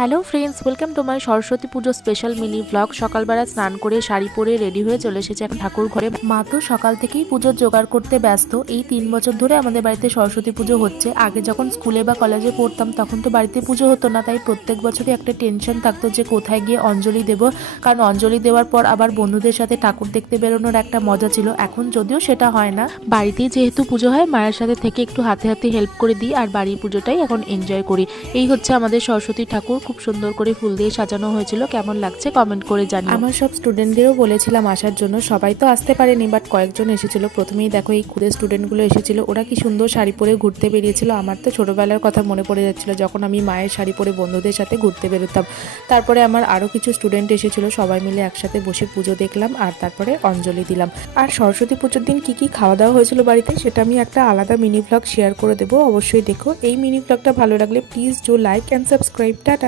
Hello friends, welcome to my Saraswati Puja special mini blog. সকালবেলা স্নান করে শাড়ি পরে রেডি হয়ে চলে এসেছে এখন ঠাকুর ঘরে। মা তো সকাল থেকেই পুজোর জোগাড় করতে ব্যস্ত। এই 3 বছর ধরে আমাদের বাড়িতে সরস্বতী পুজো হচ্ছে। আগে যখন স্কুলে বা কলেজে পড়তাম তখন তো বাড়িতে পুজো হতো না, তাই প্রত্যেক বছরই একটা টেনশন থাকতো যে কোথায় গিয়ে অঞ্জলি দেব, কারণ অঞ্জলি দেওয়ার পর আবার বন্ধুদের সাথে ঠাকুর দেখতে বেরোনোর একটা মজা ছিল। এখন যদিও সেটা হয় না, বাড়িতেই যেহেতু পুজো হয় মায়ের সাথে থেকে একটু হাতে হাতে হেল্প করে দিই আর বাড়ির পুজোটাই এখন এনজয় করি। এই হচ্ছে আমাদের সরস্বতী ঠাকুর, খুব সুন্দর করে ফুল দিয়ে সাজানো হয়েছিল। কেমন লাগছে কমেন্ট করে জানিও। আমার সব স্টুডেন্টদেরও বলেছিলাম আসার জন্য, সবাই তো আসতে পারেনি, বাট কয়েকজন এসেছিল। প্রথমেই দেখো এই খুদে স্টুডেন্টগুলো এসেছিল, ওরা কি সুন্দর শাড়ি পরে ঘুরতে বেরিয়েছিল। আমার তো ছোটবেলার কথা মনে পড়ে যাচ্ছিল যখন আমি মায়ের শাড়ি পরে বন্ধুদের সাথে ঘুরতে বেরোতাম। তারপরে আমার আরও কিছু স্টুডেন্ট এসেছিল, সবাই মিলে একসাথে বসে পুজো দেখলাম আর তারপরে অঞ্জলি দিলাম। আর সরস্বতী পুজোর দিন কি কি খাওয়া দাওয়া হয়েছিল বাড়িতে সেটা আমি একটা আলাদা মিনি ব্লগ শেয়ার করে দেবো, অবশ্যই দেখো। এই মিনি ব্লগটা ভালো লাগলে please do like and subscribe. Tata.